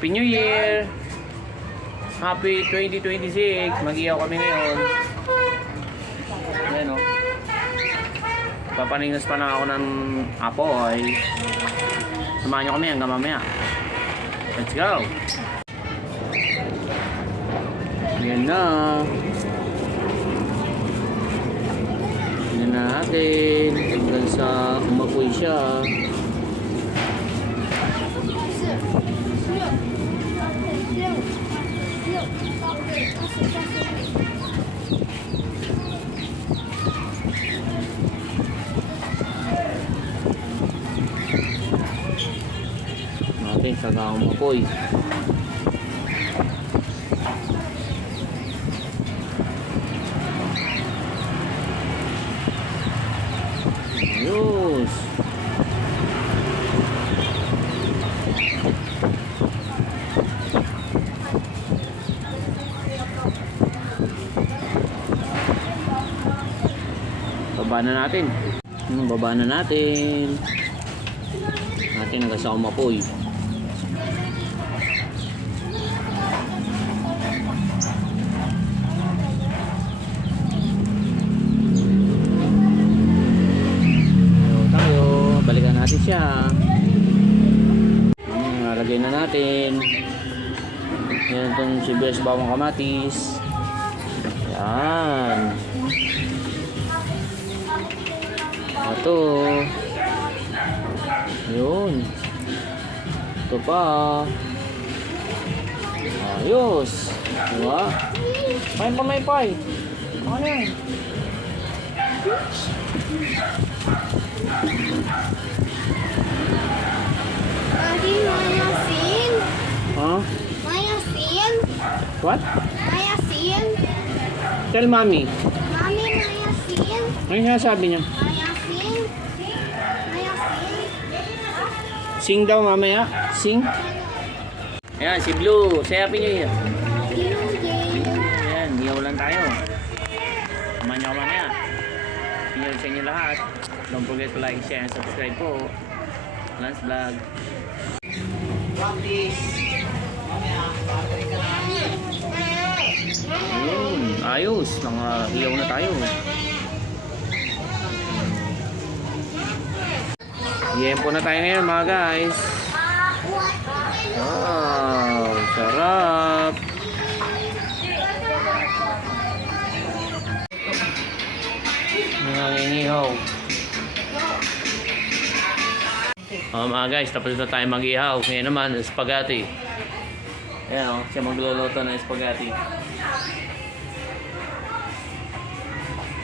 Happy New Year! Happy 2026! Mag-iyaw kami ngayon. Ayan o. Papaningas pa lang ako ng apoy. Samahan nyo kami hanggang mamaya. Let's go! Ayan na. Ayan na natin. Hanggang sa umapoy siya. Natin saka umapoy. Ayos. Baba na natin. Baba na natin. Natin hanggang sa umapoy. Balikan natin siya. Nalagay na natin. Yan itong sibuyas, bawang, kamatis. Yan. Ito. Yun. Ito pa. Ayos. Diba? May pay. Ano yan? Daddy, Maya sing. Huh? Maya sing. What? Maya sing. Tell mommy. Mommy, Maya sing. Ano yung sinasabi niya? Maya sing. Maya sing. Sing daw mamaya. Sing. Ayan, si Blue. Say Happy New Year. Ayan, hiyaw lang tayo. Samahan niyo ako mamaya. Hiyaw sa inyo lahat. Don't forget to like, share, and subscribe po. Lance Vlog. Ayun, ayos. Hiyaw na tayo. Yempo na tayo ngayon mga guys. Wow, sarap. Nangingihaw. Mga guys, tapos na tayo mag-ihaw. Ngayon naman, spaghetti. Ayan o, siya magluluto ng spaghetti.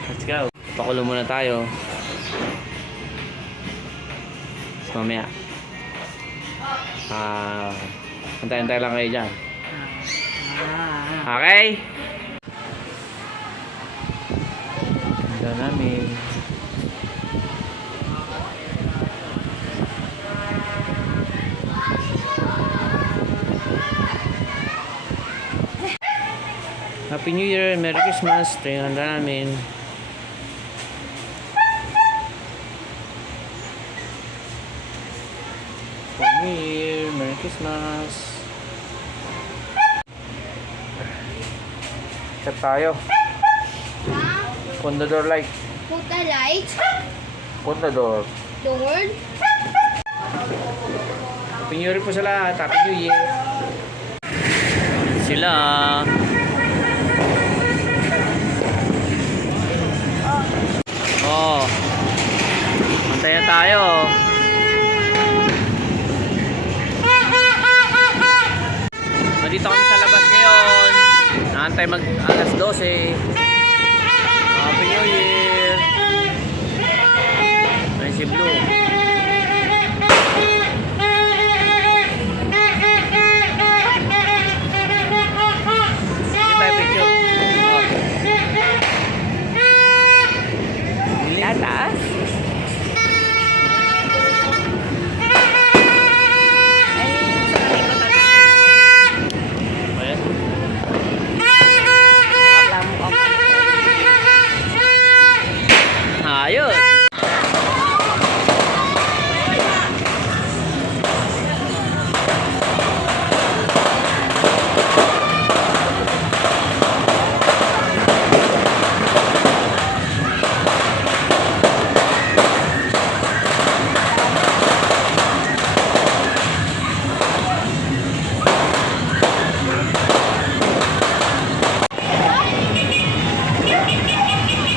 Let's go. Pakulo muna tayo. So, mamaya. Antay-antay lang kayo dyan. Okay? Ito namin. Happy New Year, Merry Christmas. Ito yung handa namin. Happy New Year, Merry Christmas. Set tayo. Put the door light. Put the light. Put the door. Door. Happy New Year po sa lahat. Happy New Year. Sila. Oh. Antayin tayo. Nandito kami sa labas ngayon. Naantay mag alas 12. Happy New Year. Ay si Blue.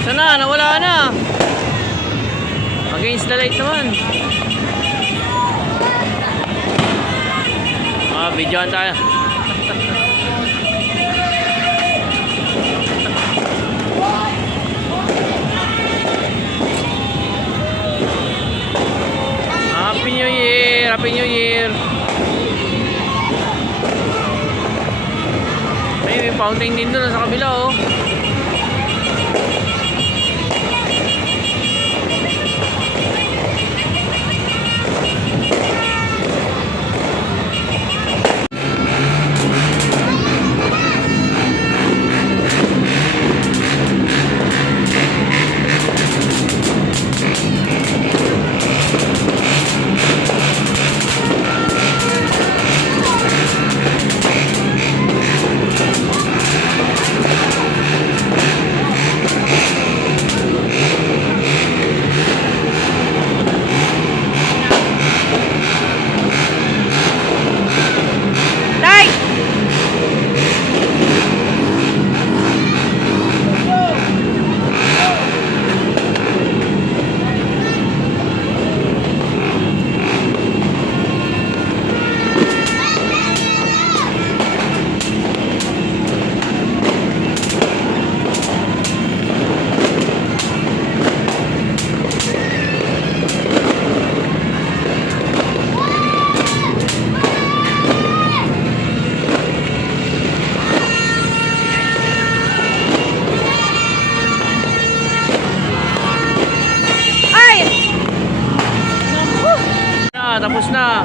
Sana, nawala na. Against the light naman. Videoan tayo. Happy New Year! Happy New Year! May fountain din doon sa kabila oh. Tapos na.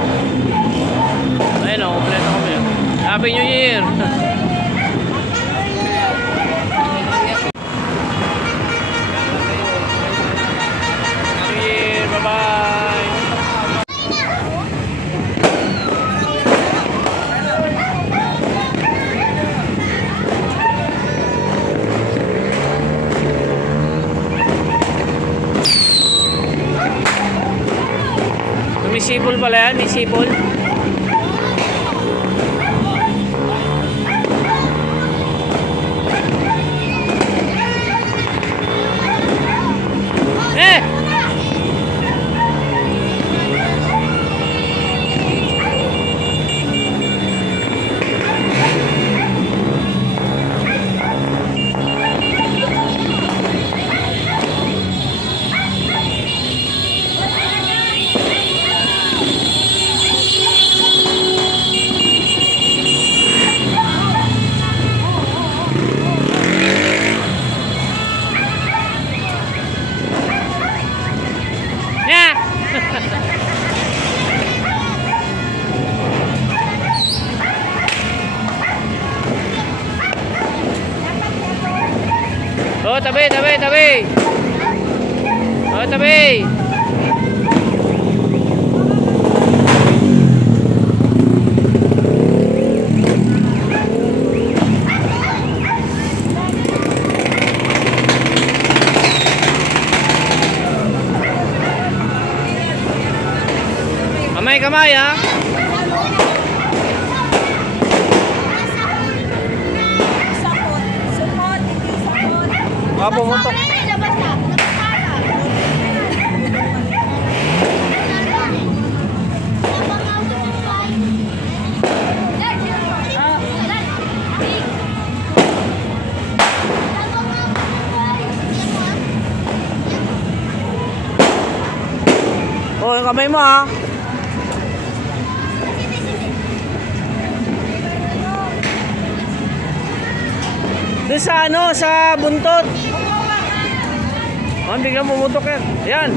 Ayun o, kompleto kami. Happy New Year! Happy New Year! Bye-bye! May sipol pala yan, may sipol. Eh! Oh, tabi, tabi, tabi. Oh, tabi. Kamay, ha? Pumuntok. Oh, yung kamay mo ha. Doon sa ano, sa buntot. Oh, biglang pumutok yan. Ayan.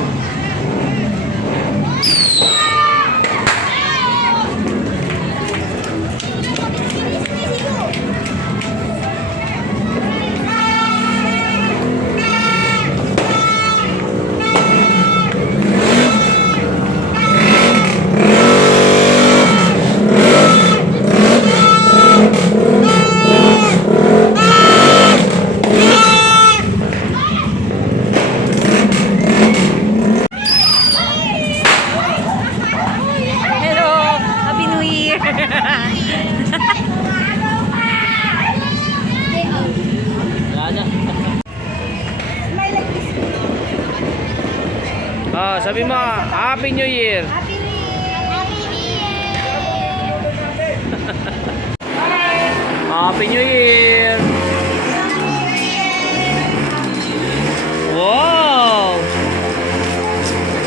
Oh, sabi mo, Happy New Year. Happy New Year. Happy New Year. Happy New Year. Wow!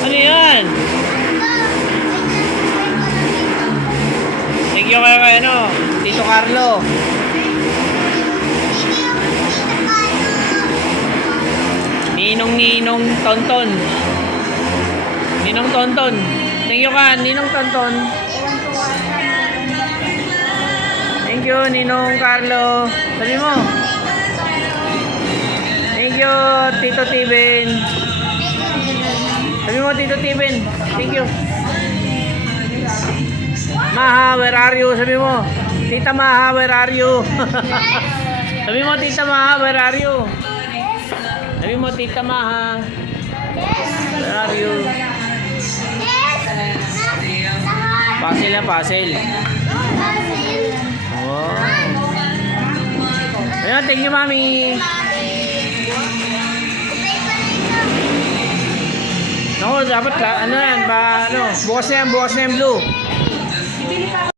Ano yan? Thank you kayo kay ano, Tito Carlo. Ninong Tonton. Ninong Tonton. Thank you ka, Ninong Tonton. Thank you, Ninong Carlo. Sabi mo. Thank you, Tito Tiben. Sabi mo, Tito Tiben. Thank you. Maha, where are you? Sabi mo. Tita Maha, where are you? Sabi mo, Tita Maha, where are you? Sabi mo, Tita Maha, where are you? Puzzle na, puzzle. Wow. Ayan, thank you, Mami. Naku, dapat, ano yan, bukas na yan, blue. Bibili pa ako